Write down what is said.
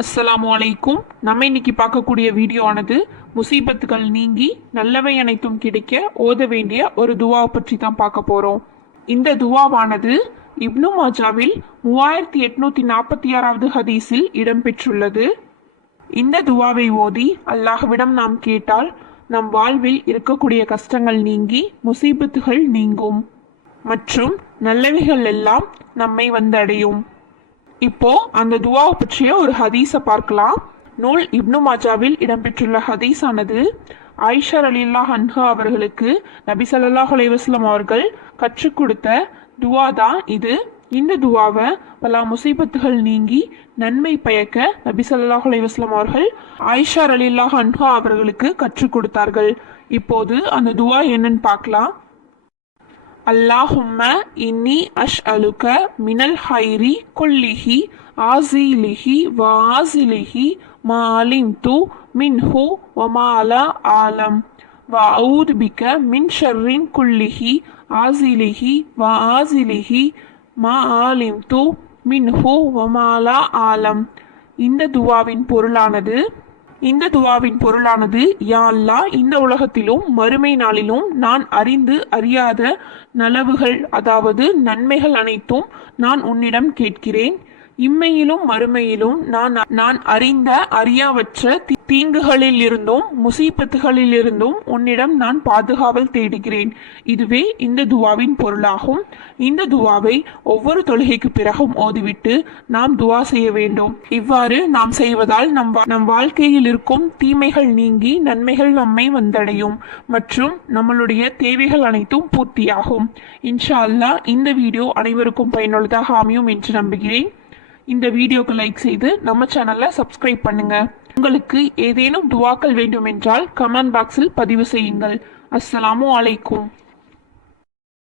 அஸ்ஸலாமு அலைக்கும். நம்ம இன்னைக்கு பார்க்கக்கூடிய வீடியோ ஆனது முசீபத்துகள் நீங்கி நல்லவை அனைத்தும் கிடைக்க ஓத வேண்டிய ஒரு துவாவை பற்றி தான் பார்க்க போறோம். இந்த துவாவானது இப்னு மாஜாவில் 3846வது ஹதீஸில் இடம்பெற்றுள்ளது. இந்த துவாவை ஓதி அல்லாஹ்விடம் நாம் கேட்டால் நம் வாழ்வில் இருக்கக்கூடிய கஷ்டங்கள் நீங்கி முசீபத்துகள் நீங்கும் மற்றும் நல்லவைகள் எல்லாம் நம்மை வந்தடையும். இப்போ அந்த துவாவை பற்றிய ஒரு ஹதீஸை பார்க்கலாம். நூல் இப்னு மாஜாவில் இடம்பெற்றுள்ள ஹதீஸானது ஆயிஷா ரலியல்லாஹு அன்ஹா அவர்களுக்கு நபி ஸல்லல்லாஹு அலைஹி வஸல்லம் அவர்கள் கற்றுக் கொடுத்த துவா தான் இது. இந்த துவாவை பல முசீபத்துகள் நீங்கி நன்மை பயக்க நபி ஸல்லல்லாஹு அலைஹி வஸல்லம் அவர்கள் ஆயிஷா ரலியல்லாஹு அன்ஹா அவர்களுக்கு கற்றுக் கொடுத்தார்கள். இப்போது அந்த துவா என்னன்னு பார்க்கலாம். அல்லாஹும்ம இன்னி அஷ்அலுக மினல் ஹைரி குல்லிஹி ஆசிலிஹி வாசிலிஹி மா அலிம்து மின்ஹு வமா லா ஆலம் வஅஊது பிக மின் ஷர்ரின் குல்லிஹி ஆசிலிஹி வாசிலிஹி மா அலிம்து மின்ஹு வமா லா ஆலம். இந்த துவாவின் பொருளானது யா அல்லாஹ், இந்த உலகத்திலும் மறுமை நாளிலும் நான் அறிந்து அறியாத நலவுகள் அதாவது நன்மைகள் அனைத்தும் நான் உன்னிடம் கேட்கிறேன். இம்மையிலும் மறுமையிலும் நான் அறிந்த அறியாவற்ற தீங்குகளில் இருந்தும் முசீபத்துகளில் இருந்தும் உன்னிடம் நான் பாதுகாவல் தேடுகிறேன். இதுவே இந்த துவாவின் பொருளாகும். இந்த துவாவை ஒவ்வொரு தொழுகைக்கு பிறகும் ஓதிவிட்டு நாம் துவா செய்ய வேண்டும். இவ்வாறு நாம் செய்வதால் நம் வாழ்க்கையில் இருக்கும் தீமைகள் நீங்கி நன்மைகள் நம்மை வந்தடையும் மற்றும் நம்மளுடைய தேவைகள் அனைத்தும் பூர்த்தியாகும். இன்ஷா அல்லாஹ் இந்த வீடியோ அனைவருக்கும் பயனுள்ளதாக அமையும் என்று நம்புகிறேன். இந்த வீடியோக்கு லைக் செய்து நம்ம சேனலை சப்ஸ்கிரைப் பண்ணுங்க. உங்களுக்கு ஏதேனும் துவாக்கள் வேண்டும் என்றால் கமெண்ட் பாக்ஸில் பதிவு செய்யுங்கள். அஸ்ஸலாமு அலைக்கும்.